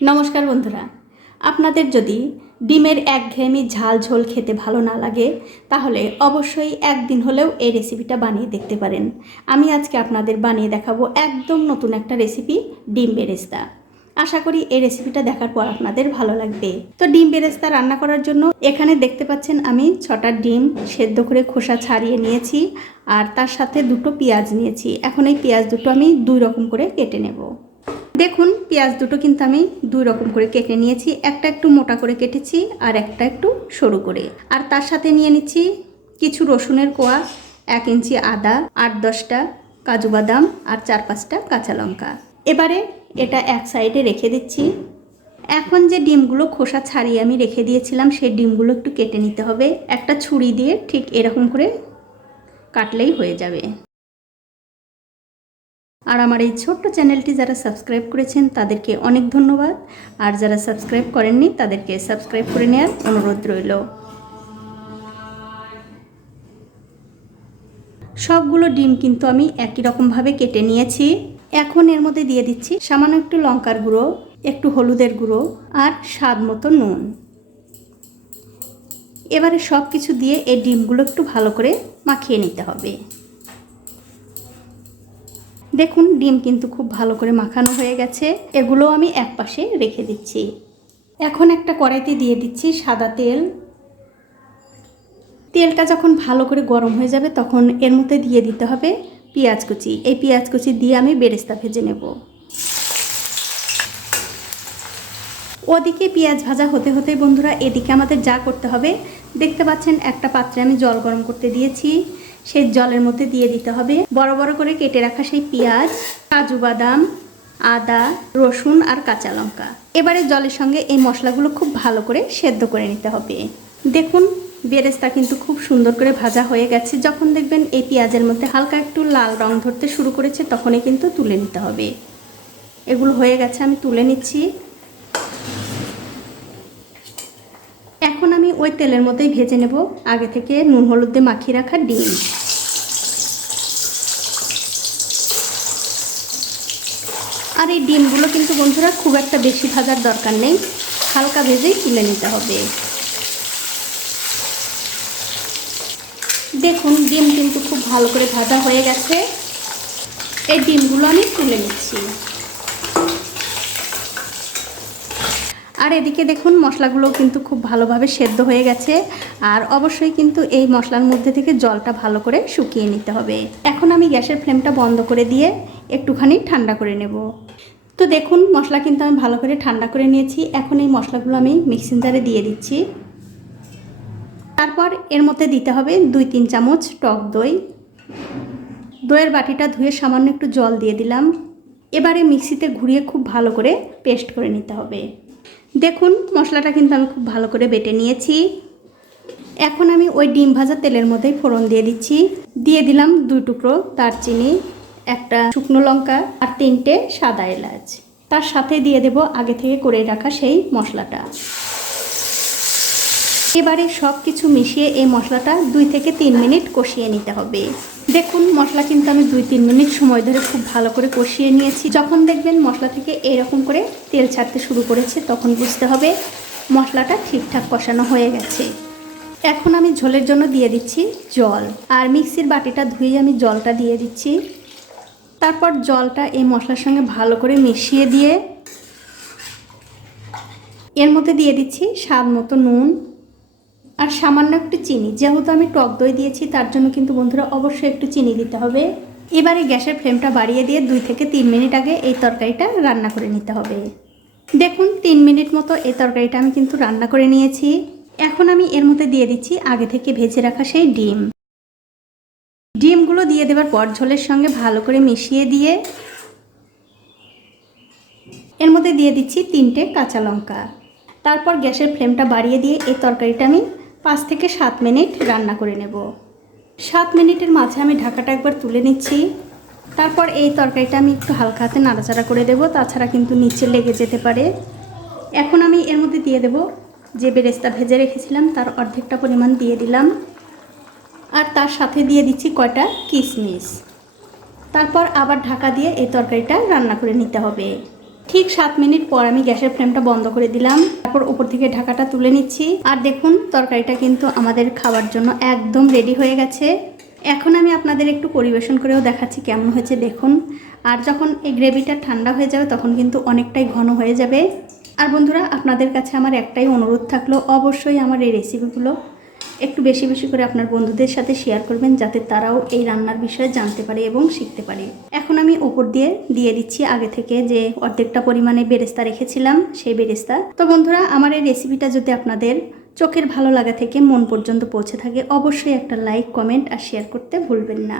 নমস্কার বন্ধুরা। আপনাদের যদি ডিমের একঘেয়েমি ঝাল ঝোল খেতে ভালো না লাগে, তাহলে অবশ্যই একদিন হলেও এই রেসিপিটা বানিয়ে দেখতে পারেন। আমি আজকে আপনাদের বানিয়ে দেখাবো একদম নতুন একটা রেসিপি ডিম বেরেস্তা। আশা করি এই রেসিপিটা দেখার পর আপনাদের ভালো লাগবে। তো ডিম বেরেস্তা রান্না করার জন্য এখানে দেখতে পাচ্ছেন আমি ছটা ডিম সেদ্ধ করে খোসা ছাড়িয়ে নিয়েছি, আর তার সাথে দুটো পেঁয়াজ নিয়েছি। এখন এই পেঁয়াজ দুটো আমি দুই রকম করে কেটে নেব। দেখুন, পেঁয়াজ দুটো কিন্তু আমি দুই রকম করে কেটে নিয়েছি। একটা একটু মোটা করে কেটেছি আর একটা একটু সরু করে। আর তার সাথে নিয়ে নিচ্ছি কিছু রসুনের কোয়া, এক ইঞ্চি আদা, আট দশটা কাজু বাদাম আর চার পাঁচটা কাঁচা লঙ্কা। এবারে এটা এক সাইডে রেখে দিচ্ছি। এখন যে ডিমগুলো খোসা ছাড়িয়ে আমি রেখে দিয়েছিলাম, সেই ডিমগুলো একটু কেটে নিতে হবে। একটা ছুরি দিয়ে ঠিক এরকম করে কাটলেই হয়ে যাবে। আর আমার এই ছোট্ট চ্যানেলটি যারা সাবস্ক্রাইব করেছেন, তাদেরকে অনেক ধন্যবাদ। আর যারা সাবস্ক্রাইব করেননি, তাদেরকে সাবস্ক্রাইব করে নেওয়ার অনুরোধ রইল। সবগুলো ডিম কিন্তু আমি একই রকমভাবে কেটে নিয়েছি। এখন এর মধ্যে দিয়ে দিচ্ছি সামান্য একটু লঙ্কার গুঁড়ো, একটু হলুদের গুঁড়ো আর স্বাদ মতো নুন। এবারে সব কিছু দিয়ে এই ডিমগুলো একটু ভালো করে মাখিয়ে নিতে হবে। দেখুন, ডিম কিন্তু খুব ভালো করে মাখানো হয়ে গেছে। এগুলো আমি এক পাশে রেখে দিচ্ছি। এখন একটা কড়াইতে দিয়ে দিচ্ছি সাদা তেল। তেলটা যখন ভালো করে গরম হয়ে যাবে, তখন এর মধ্যে দিয়ে দিতে হবে পেঁয়াজ কুচি। এই পেঁয়াজ কুচি দিয়ে আমি বেরেস্তা ভেজে নেব। ওদিকে পেঁয়াজ ভাজা হতে হতে বন্ধুরা এদিকে আমাদের যা করতে হবে, দেখতে পাচ্ছেন একটা পাত্রে আমি জল গরম করতে দিয়েছি, সেই জলের মধ্যে দিয়ে দিতে হবে। বড় বড় করে কেটে রাখা সেই পেঁয়াজ, কাজু বাদাম, আদা, রসুন আর কাঁচা লঙ্কা। এবারে জলের সঙ্গে এই মশলাগুলো খুব ভালো করে সেদ্ধ করে নিতে হবে। দেখুন, বেরেস্তা কিন্তু খুব সুন্দর করে ভাজা হয়ে গেছে। যখন দেখবেন এই পেঁয়াজের মধ্যে হালকা একটু লাল রং ধরতে শুরু করেছে, তখনই কিন্তু তুলে নিতে হবে। এগুলো হয়ে গেছে, আমি তুলে নিচ্ছি এখন আমি ওই তেলের মতোই ভেজে নেব। আগে থেকে নুন, হলুদ মাখিয়ে রাখা ডিম। আর এই ডিমগুলো কিন্তু বন্ধুরা খুব একটা বেশি ভাজার দরকার নেই। হালকা ভেজেই তুলে নিতে হবে। দেখুন, ডিম কিন্তু খুব ভালো করে ভাজা হয়ে গেছে। এই ডিমগুলো আমি তুলে নিচ্ছি। আর এদিকে দেখুন মশলাগুলো কিন্তু খুব ভালোভাবে সেদ্ধ হয়ে গেছে। আর অবশ্যই কিন্তু এই মশলার মধ্যে থেকে জলটা ভালো করে শুকিয়ে নিতে হবে। এখন আমি গ্যাসের ফ্লেমটা বন্ধ করে দিয়ে একটুখানি ঠান্ডা করে নেব। তো দেখুন, মশলা কিন্তু আমি ভালো করে ঠান্ডা করে নিয়েছি। এখন এই মশলাগুলো আমি মিক্সিং জারে দিয়ে দিচ্ছি। তারপর এর মধ্যে দিতে হবে দুই তিন চামচ টক দই। দইয়ের বাটিটা ধুয়ে সামান্য একটু জল দিয়ে দিলাম। এবারে মিক্সিতে ঘুরিয়ে খুব ভালো করে পেস্ট করে নিতে হবে। দেখুন, মশলাটা কিন্তু আমি খুব ভালো করে বেটে নিয়েছি। এখন আমি ওই ডিম ভাজা তেলের মধ্যেই ফোড়ন দিয়ে দিচ্ছি। দিয়ে দিলাম দুই টুকরো দারচিনি, একটা শুকনো লঙ্কা আর তিনটে সাদা এলাচ। তার সাথে দিয়ে দেব আগে থেকে করে রাখা সেই মশলাটা। এবারে সব কিছু মিশিয়ে এই মশলাটা দুই থেকে তিন মিনিট কষিয়ে নিতে হবে। দেখুন, মশলা কিন্তু আমি দুই তিন মিনিট সময় ধরে খুব ভালো করে কষিয়ে নিয়েছি। যখন দেখবেন মশলা থেকে এরকম করে তেল ছাড়তে শুরু করেছে, তখন বুঝতে হবে মশলাটা ঠিকঠাক কষানো হয়ে গেছে। এখন আমি ঝোলের জন্য দিয়ে দিচ্ছি জল। আর মিক্সির বাটিটা ধুয়ে আমি জলটা দিয়ে দিচ্ছি। তারপর জলটা এই মশলার সঙ্গে ভালো করে মিশিয়ে দিয়ে এর মধ্যে দিয়ে দিচ্ছি স্বাদ মতো নুন। আর সামান্য একটু চিনি, যেহেতু আমি টক দই দিয়েছি, তার জন্য কিন্তু বন্ধুরা অবশ্যই একটু চিনি দিতে হবে। এবারে গ্যাসের ফ্লেমটা বাড়িয়ে দিয়ে দুই থেকে তিন মিনিট আগে এই তরকারিটা রান্না করে নিতে হবে। দেখুন, তিন মিনিট মতো এই তরকারিটা আমি কিন্তু রান্না করে নিয়েছি। এখন আমি এর মধ্যে দিয়ে দিচ্ছি আগে থেকে ভেজে রাখা সেই ডিম। ডিমগুলো দিয়ে দেওয়ার পর ঝোলের সঙ্গে ভালো করে মিশিয়ে দিয়ে এর মধ্যে দিয়ে দিচ্ছি তিনটে কাঁচা লঙ্কা। তারপর গ্যাসের ফ্লেমটা বাড়িয়ে দিয়ে এই তরকারিটা আমি পাঁচ থেকে সাত মিনিট রান্না করে নেব। সাত মিনিটের মাঝে আমি ঢাকাটা একবার তুলে নিচ্ছি। তারপর এই তরকারিটা আমি একটু হালকা হাতে নাড়াচাড়া করে দেব, তাছাড়া কিন্তু নিচে লেগে যেতে পারে। এখন আমি এর মধ্যে দিয়ে দেব যে বেরেস্তা ভেজে রেখেছিলাম, তার অর্ধেকটা পরিমাণ দিয়ে দিলাম। আর তার সাথে দিয়ে দিচ্ছি কয়টা কিশমিশ। তারপর আবার ঢাকা দিয়ে এই তরকারিটা রান্না করে নিতে হবে। ঠিক সাত মিনিট পর আমি গ্যাসের ফ্লেমটা বন্ধ করে দিলাম। তারপর উপর থেকে ঢাকাটা তুলে নিচ্ছি। আর দেখুন, তরকারিটা কিন্তু আমাদের খাওয়ার জন্য একদম রেডি হয়ে গেছে। এখন আমি আপনাদের একটু পরিবেশন করেও দেখাচ্ছি কেমন হয়েছে, দেখুন। আর যখন এই গ্রেভিটা ঠান্ডা হয়ে যাবে, তখন কিন্তু অনেকটাই ঘন হয়ে যাবে। আর বন্ধুরা, আপনাদের কাছে আমার একটাই অনুরোধ থাকল, অবশ্যই আমার এই রেসিপিগুলো একটু বেশি বেশি করে আপনার বন্ধুদের সাথে শেয়ার করবেন যাতে তারাও এই রান্নার বিষয়ে জানতে পারে এবং শিখতে পারে। এখন আমি ওপর দিয়ে দিয়ে দিচ্ছি আগে থেকে যে অর্ধেকটা পরিমাণে বেরেস্তা রেখেছিলাম, সেই বেরেস্তা। তো বন্ধুরা, আমার এই রেসিপিটা যদি আপনাদের চোখের ভালো লাগা থেকে মন পর্যন্ত পৌঁছে থাকে, অবশ্যই একটা লাইক কমেন্ট আর শেয়ার করতে ভুলবেন না।